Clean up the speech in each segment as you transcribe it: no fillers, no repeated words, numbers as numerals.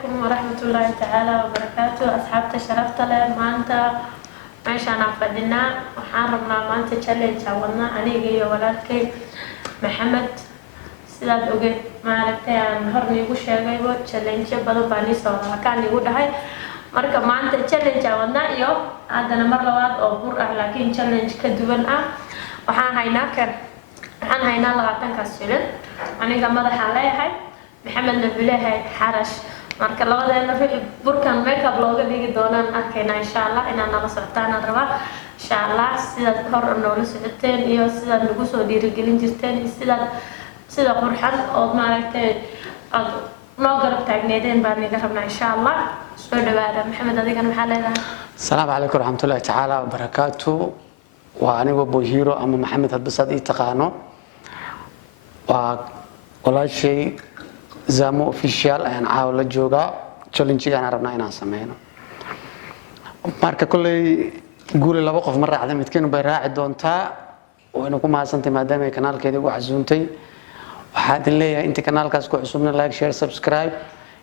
عليكم ورحمة الله تعالى وبركاته أصحاب شرفت له مانتا meeshaan aan fadhinaa waxaan rabnaa maanta challenge wadna aniga iyo walaalkay Maxamed sidaad ogeed maaragtay aan hor iigu sheegaybo challenge badan baan isoo halkaan igu dhahay marka maanta challenge wadna iyo haddana mar labaad oo bur ah laakiin challenge ka duwan ah waxaan haynaa 20 ka shilin aniga madaxa leeyahay Maxamedna bilahay xarash marka labadeena burkan makeup looga dhigi doonaan arkayna insha Allah inaan nala socotaan raba insha Allah sida hor noola socoteen iyo sida nagu soo dhiirigelin jirteen sida qurxan oo maaragtay aad noo garab taagneedeen baan iga rabnaa insha Allah soo dhawaada Maxamed adigana waxa leedahay Assalaamu alaykum warahmatullahi ta'ala wa barakatuh wa anigu Buhiro ama Maxamed hadbasad ii taqaano wa walaashay Zamo official aan caawla jooga challenge aan rabnaa inaan sameeyno marka kulay guuri laba qof mar raacday midkeen bay raaci doontaa oo inuu ku maasantay maadaama ay kanaalkeeda ugu xasuuntay waxaad leeyahay inta kanaalkaas ku cusubna like share subscribe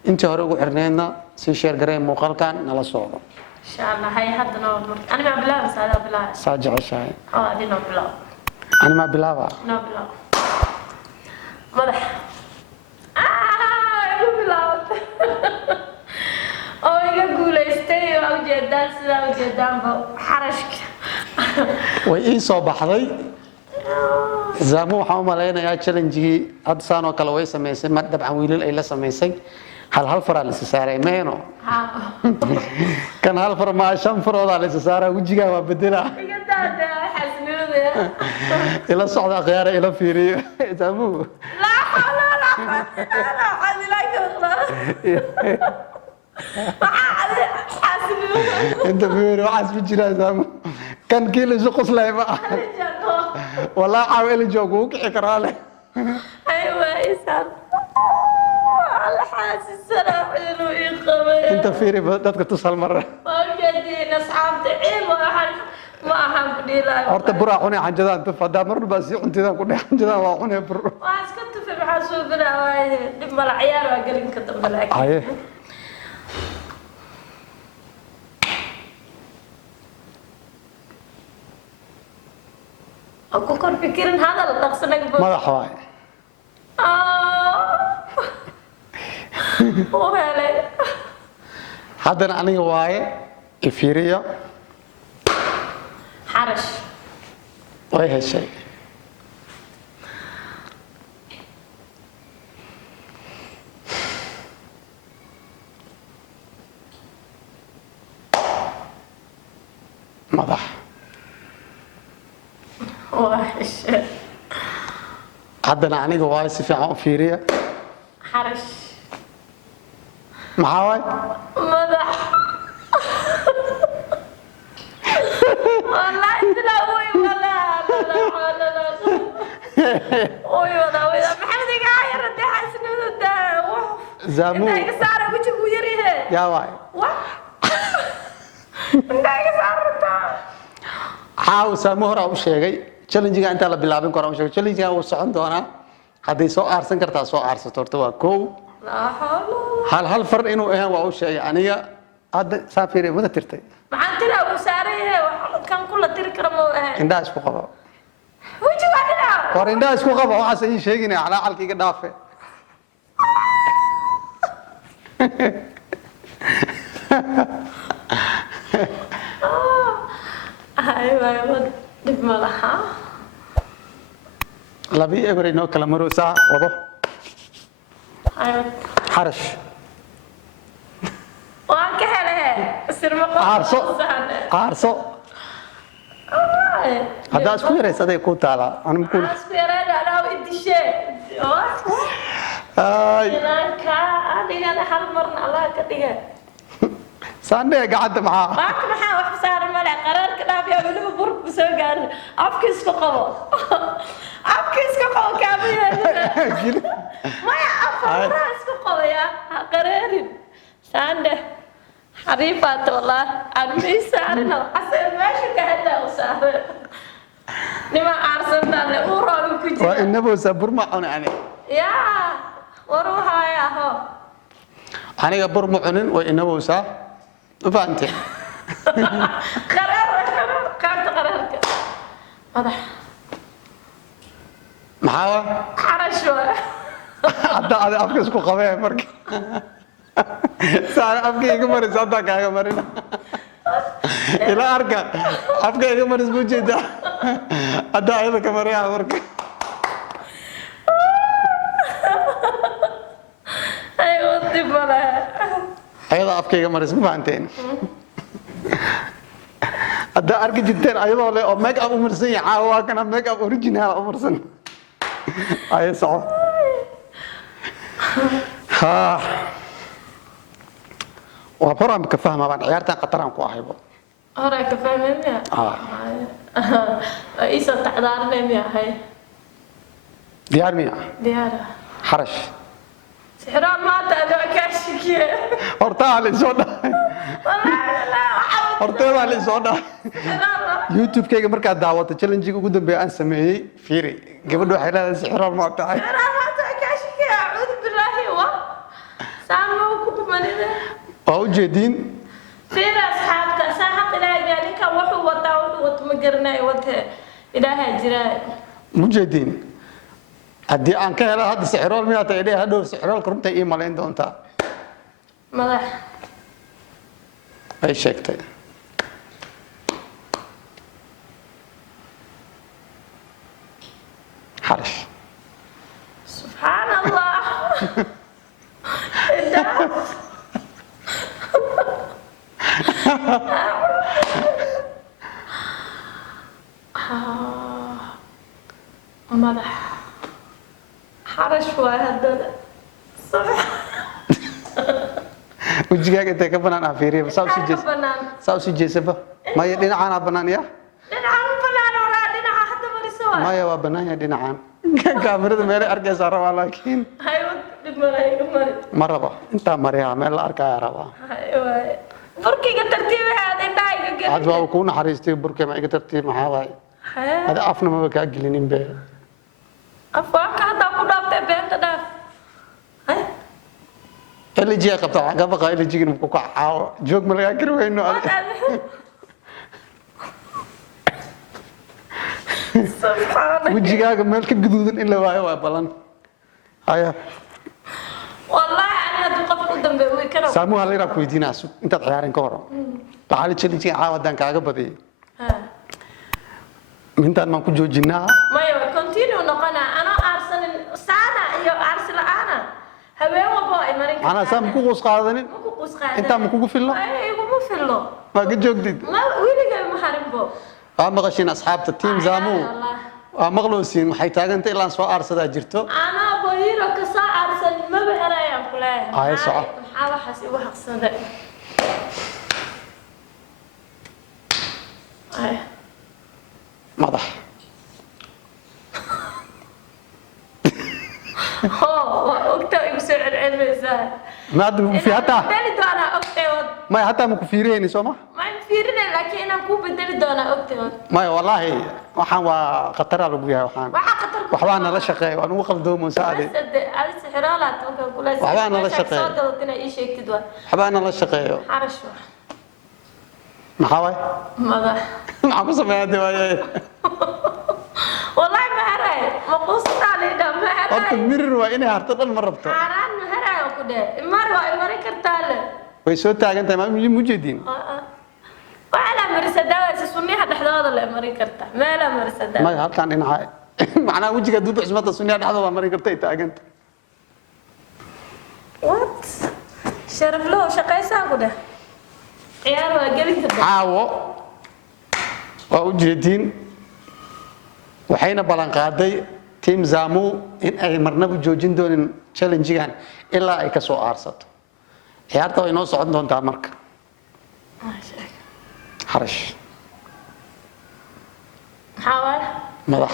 inta hore ugu xirneedna si share gareey muuqaalkan nala socdo insha Allah hay hadana ani ma bilaab saada bilaab saajicay adina bilaab ani ma bilaaba madax oo iga guuleystay oo ujeedaan xarashka way ii soo baxday Zamo waxa u maleynayaa challenge had saano kala way sameysay mar dabcan wiilal ay la sameysay hal far la saaray meeno kan hal far ma shan farooda la saaray wajiga waa bedela iga daada xasnuuda ila socda khiyaar ila fiiriyo Zamo la انت فين وعاس بجرا زعما كان كيلو شقص لا ما والله حاول جوقوك اقراله ايوه يسار والله حاسس صراحه انه يقبل انت فيري بدك تصل مره وجدين اصحاب تعيل واحد ما اهم ديلا horta bura cunay xanjadaan tafada mar baa si cuntidan ku dhex xanjadaan waa cunay bur waa iska tufay waxa soo bilaaway dib mala ciyaar waa galin ka dambe laakiin aku kor fikirin hadal taqsanag madax waay oo hele haddana aniga waaye ifiiriyo xarash way heshay madax haddana aniga waaye si fiican u fiiriyo xarash maxaa waay madax والله لا ولا محمد قاير انت حاسس انه ده زامو انت صار وجهك ويريه يا واي انت صار حاو سامو هرا u sheegay challenge ga inta la bilaabin karo sheegay challenge ga uu socon doona haday soo aarsan kartaa soo aarsato horta waa koow la hal far inuu ahaan waa u sheegay aniga hadda saafire wada tirtay maxaan tiraa uu saarayay kan kula tiri karo ma ahaan indaa isku qabo waji wadina war indaa isku qabo waxa ay sheeginay ala halkiiga dhaafe aywa dib malaha labi every no kala maruusa wado aywa xarash waan ka helay sirma qaarso هذا أسكوير هذا يكون تالا أنا مكون أسكوير أنا وديشة أنا كأنا حال مرنا الله كتير ساندي قعدت معاه معك محا واحد صار ملع قرار كذا بيا بلو برك بسوقان أبكيس كقوة أبكيس كقوة كابية ما يا أفرس كقوة يا قرارين ساندي حبيبات والله أنا سارنا أصلا ماشي كهذا وسار نما أرسلنا له وراء كذي وإنه سبور ما أنا يعني يا وروها يا هو aniga bur ma cunin way inawowsaa ma fahanteen قرار كارت قرارك واضح maxaa حرش hadda aad afka isku qabee marka saan afkayga maris hadda kaaga marin ila arka afkayga maris buu jeedaa hadda ayada ka mariyaa marka ايوه طيبنا ayada afkayga maris ma fahanteen hadda arki jirteen ayadoo leh oo make up u marsan yahay waa kana make up original u marsan ay sax ha وبرام كفاهم بان عيارتان قطران كو اهيبو هراك فاهمين يا ايسا تحضارنا يا هاي ديار ميا ديارة حرش سحران ما تأذوا كاشكي hortaa la soo dhaay hortaa la soo dhaay youtube kayga marka daawato challenge ugu dambeeyay aan sameeyay fiiri gabadhu waxay leedahay sixiraan ma tahay سحران ما تأذوا كاشكي أعوذ بالله و سامو كبمانينا oo u jeedin فين أصحابك ساحق إلهي يعني كان وحو وطاود وطمقرنا وطه إلهي جراء u jeedin hadii aan ka helo hadda sixiraan miyaa tahay ilaahay hadhow sixiraan runta ii malayn doontaa مضح ay sheegtay حرش سبحان الله مضح حرش وهذا صبح wajigaaga intee ka banaan ah fiiriye saw si jees بنان saw si jeesaba maya dhinacaan banaan ya دينعان بنان ولا دينعان حتى مرسوا maya waa banaan yahay dhinacaan kaamirada meel arkaysa rabaa laakiin هاي دمري دمري ma rabo inta mariya meel la arkaya rabaa هاي بركي ترتيب هذا دايق aad waa ku naxariistay burka ma iga tartiib maxaa waay هاي hada afna ma ka gelinin be أفاك هذا كله بتبين تداف هاي LG qabta waxa ka baqay LG in ku kacaaw joog ma laga kari weyno سبحان wajigaaga meel ka guduudan in la waayo waa balan haya والله أنا تقف قدام بوي كنا saamuha la ira ku weydiinaa intaad ciyaarin ka hor waxaa la challenge caawadan kaaga badiyay mintaan ma ku joojinaa ما يبغى continue نقنا أنا أرسل سانا يو أرسل أنا هبه وباي مريك ana saam ku qoos qaadanin مكو قص قاعد inta ma kugu filno أي مو فيلو ma ka joogtid ما ويلي جاي محارب بو waa maqashin asxaabta team zaamu والله waa maqloosiin waxay taagantay ilaa soo aarsadaa jirto أنا بهيرو كسا أرسل ما بحرايا كلاه هاي صح. حاول حسي وحق صدق أي madax هو وقتها يبصير العلم زاد ma hadda fi hataa بدلي دونا أكتر ma hataa ma ku fiiriyeen soo ma ما يفيرنا لكن أنا كوب بدلي دونا أكتر maya wallahi waxaan waa khatar lagu yahay waxaan وحقتر waxbaa nala shaqeeyo waan ugu qaldoomo saade هذا سحرالات ممكن كل شيء وحبا أنا لا شقي. صادرتنا أي شيء كدوا waxbaa nala shaqeeyo حرش maxaa waay ماذا maxaa ku sameeyay waaye والله ما هراي مقصود علي ده ما horta هراي mirir waa inay harto dhan ma rabto حرام ما هراي وكده مرة مرة كرتاله way soo taagan tahay ma mujeedin وعلى مرسداوي سسوني حد حدود ولا مرة كرتا ما لا مرسداوي ma halkaan dhinaca macnaa wajiga duub xismada sunniya dhaxdooda marin kartay taagan وات شرف له شقيسا كده عيال وقلي كده caawo waa u jeedin waxayna balan qaaday team zaamu in ay marnaba joojin doonin challenge-gan ilaa ay ka soo aarsato ciyaarta way noo socon doontaa marka ما شاء xarash حاول madax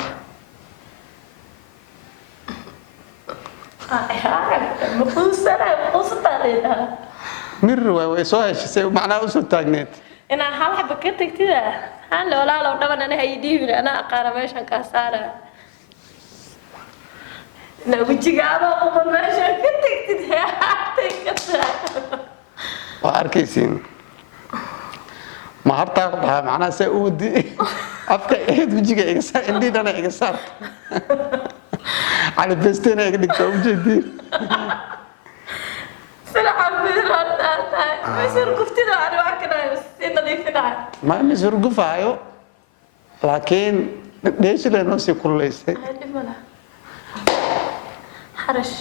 mirir way soo heshisay macnaa u soo taagneed أنا هلا بكتك كده هلا لا لو طبعا أنا هيدي أنا أقارن ماشان كاسارة أنا بتجي على أبو ماشان كتك كده waa arkaysiin ma hartaa ku dhahaa macnaha say u wadi afka eed wajiga iga saar indhiidhana iga saar cali beesteena iga dhigta ujeediin sida cabiran mesir guftida aan wax ka dhahay si nadiifinahay ma mesir gufaayo laakiin dheeshile noo sii kululeysay xarash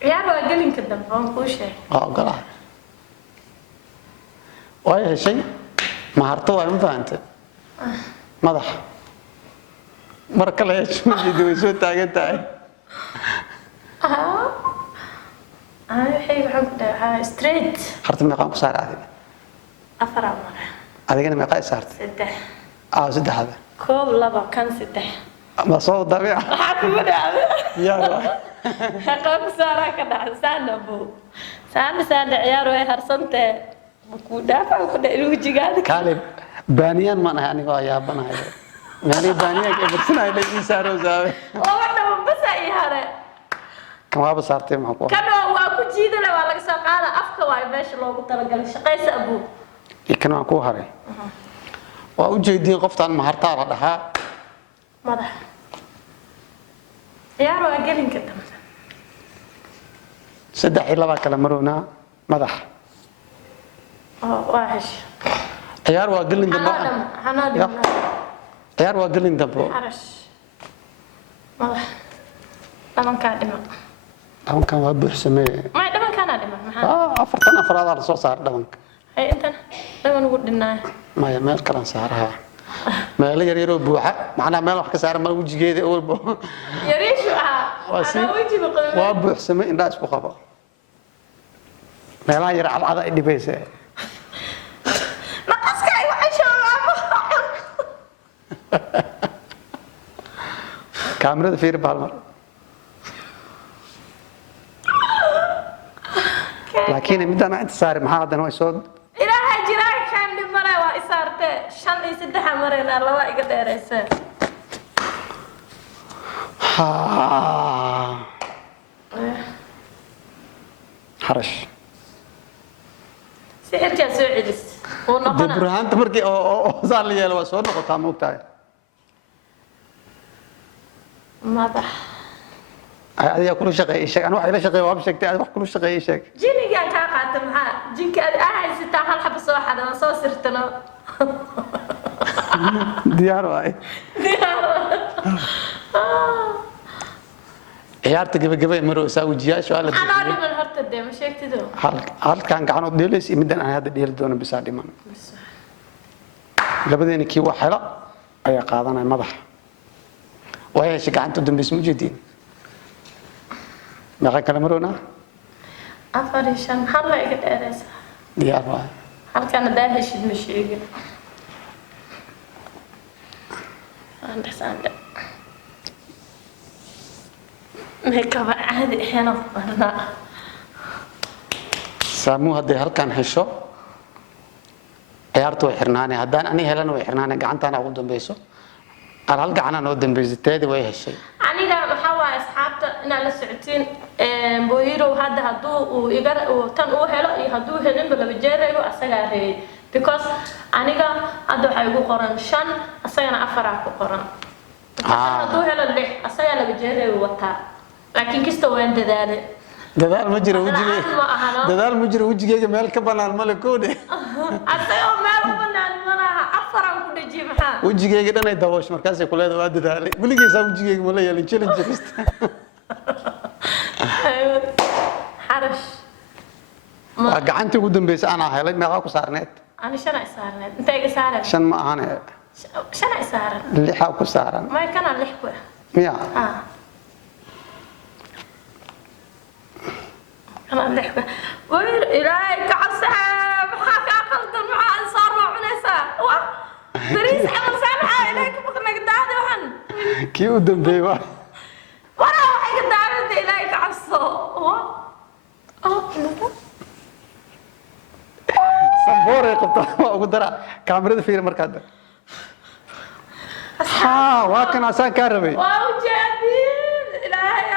ciyaar waa gelinka dambe waan kuu sheegay waa ogolaa way heshay ma harto waa ma fahantay madax mar kale hesho way soo taagan tahay waxay waxaan ku dhahay straight harta meeqaan ku saar adiga afar amar adigana meeqaa saartay saddex saddexda koob laba kan saddex ma soo dabiic waxaa kugu dhacday yaa xaqaa ku saaraa ka dhacday saana buu saana ciyaar way harsantee ku dhaafa ku dhahay wajigaada kaalib baaniyaan ma nahay aniga waa yaabanahay meelay baaniyaanka ay barsanay la ii saaro saabe laba dhaban bas ay hare kan waaba saartay maxaa ku kan waa ku jiidana waa laga soo qaada afka waa meesha loogu talagalay shaqaysa abuu kan waa ku haray waa u jeedin qoftaan ma hartaa la dhahaa madax ciyaar waa gelinka dambe saddex iyo laba kala maroona madax waa hesh ciyaar waa gelin dambe ciyaar waa gelin dambe xarash madax dhabankaa dhima dhabankan waa buuxsamee ma dhabankaana dhima maxaa afartan afraad la soo saar dhabanka hay intan dhaban ugu dhinaa maya meel kalan saaraha meel yar yar oo buuxa macnaha meel wax ka saaran ma wajigeeda walba yariishu ana wajiga qabo waa buuxsamee indhaa isku qabo meelaha yar cadcada ay dhibaysa naqaska ay waxay shoogaabo kaamirada fiir balmar laakiin midana inta saar maxaa hadan way soo ilaahay jiraa kan dhimana waa isaarte 5 iyo 3 marayna laba iga dheeraysa harash sixirka soo celis oo noqona burhaanta markii oo saar la yeelo waa soo noqotaa moogtahay madax adiga kula shaqeeyay sheeg aan wax ila shaqeeyo waa sheegtay wax kula shaqeeyay sheeg jinigan ka qaata maxaa jinka ay sita hal xab soo xada soo sirtano diyaar waay ciyaarta gabagabay maroosa wajiyaasha ala ana dhiman horta de ma sheegtido halkan gacan oo dheelays midan aan hadda dheeli doono bisa dhiman labadeena kii wax helo ayaa qaadanay madax way heshay gacanta dambeys mujeedin ما كان مرونا أفريشان هلا يقدر أرسل ديار واحد هل كان ده هالشيء مش يجي عند حسان ده هيك عادي أحيانا فرنا سامو هذا هل كان هالشو عيارته وحرناني هدان أني هلنا وحرناني قعنت أنا أقول دم بيسو أنا هل قعنا نودم بيزتادي ويا هالشيء أنا لا محاوى أصحابته إن على ساعتين بويرو هذا هدو ويجر وتن هلا يهدو هلين بلا بجري وأسجاره because أنا جا هدو حيجو قرن شن أسجنا أفرع قرن هدو هلا اللي أسجنا بجري ووتا لكن كستو وين دداري ددار مجرى وجهي ددار مجرى وجهي جمال كبنا الملكودي أسجنا مال كبنا الملا أفرع كل جيب ها وجهي كده أنا يدوش مركز كل هذا واد دداري بقولي كيس وجهي ولا يلي challenge كست حرش قعنتي قدام بيس أنا هلا ما أقول صارنت أنا شنو صارنت أنت إيش صارت شن ما أنا شنو صارت اللي حاكو صارن ما كان اللي حكوا يا أنا اللي حكوا وير إلهي كعصام حكى قلت مع أنصار وعنسا بريس أنا سامحة إليك بقنا قدادي وحن كي قدام بيوا ورا وحي قدادي إليك عصو سبورة قطع وقدرة كاميرا في المركز واكن عسان كهربي وجدين إلهي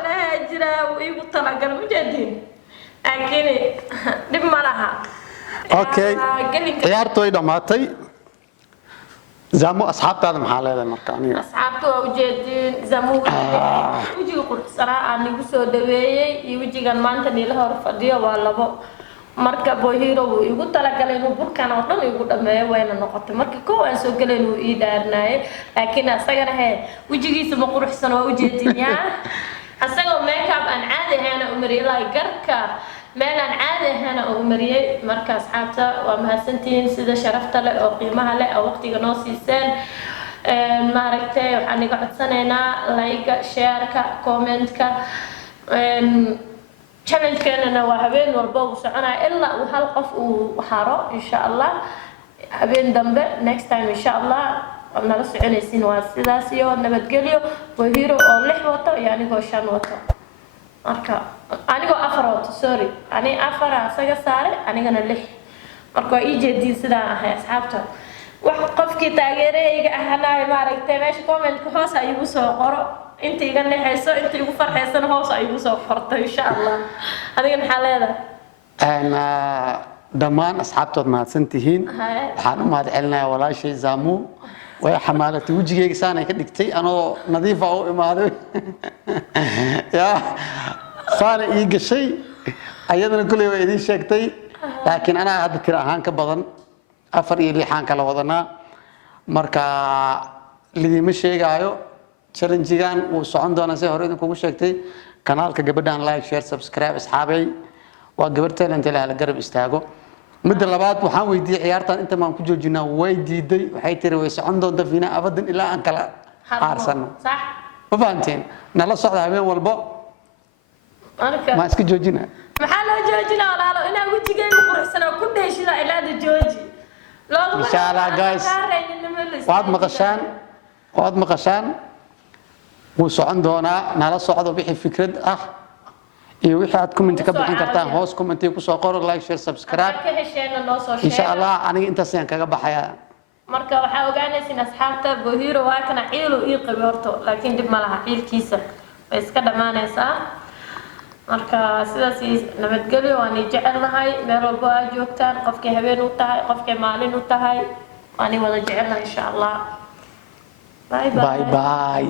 إلهي أجرا ويقول طلع قلب جدين laakiin dhib ma laha okay ciyaartooy dhamaatay Zamo asxaabtaada maxaa leedahay marka aniga asxaabtu waa ujeedin Zamo wajiga quruxsanaa aan igu soo dhaweeyay iyo wajigan maanta niila hor fadhiyo waa labo marka Bohiro uu igu talagalay inuu burkan oo dhan igu dhameeyo wayna noqotay markii koow aan soo galay inuu ii daarnaayay laakiin asagana wajigiisa ma quruxsan waa ujeedin yaa asagoo makeup aan caadi ahayn u mariyay garka meel aan caadi ahayn u mariyay marka asxaabta waa mahadsantiin sida sharafta leh oo qiimaha leh oo waqtiga noo siiseen maaragtay waxaan iga codsanaynaa like share-ka comment-ka challenge-keena waa habeen walba uu soconaa ilaa uu hal qof uu haro insha Allah habeen dambe next time insha Allah nala soconaysiin waa sidaas iyo nabadgelyo Bohiro oo 6 wato iyo anigoo 5 wato marka anigoo 4 wato sorry ani 4 asaga saare anigana 6 marka ii jeedin sidaa ahay asxaabta wax qofkii taageerayga ahanaay maaragtay meesha comment-ka hoos ayuu soo qoro inta iga leexayso inta igu farxaysan hoos ayuu soo qorto insha Allah adiga maxaa leedahay dhammaan asxaabtood mahadsantihiin waxaan u mahadcelinayaa walaashay Zamo way xamaalatay wajigeyga saanay ka dhigtay anoo nadiif ah oo imaaday ya saana ii gashay ayadana kulay way idin sheegtay laakiin ana hadda tira ahaan ka badan 4 iyo 6 aan kala wadanaa marka lidima sheegayo challenge-gan uu socon doona si hore idin kugu sheegtay kanaalka gabadhan like share subscribe asxaabay waa gabar talent leh la garab istaago midda labaad waxaan weydiiyay ciyaartan inta maan ku joojinaa way diiday waxay tiri way socon doontaa fiina abadan ilaa aan kala haarsano صح ma fahanteen nala socda habeen walba ma iska joojinaa maxaa loo joojinaa walaalo inaa wajigeyga quruxsan ku dheeshida ilaada jooji insha Allah guys waad maqashaan wuu socon doonaa nala socdo wixii fikrad ah iyo wixii aad comment ka bixin kartaan hoos comment ku soo qoro like share subscribe ka hesheena noo soo sheeg insha Allah aniga intaas ayaan kaga baxayaa marka waxa ogaanaysin asxaabta Bohiro waa kana ciilu ii qaborto laakiin dib ma laha ciilkiisa way iska dhamaanaysaa marka sidaas nabadgelyo waan jecelnahay meel walba aad joogtaan qofkii habeen u tahay qofkii maalin u tahay waan wada jecelnahay insha Allah bye bye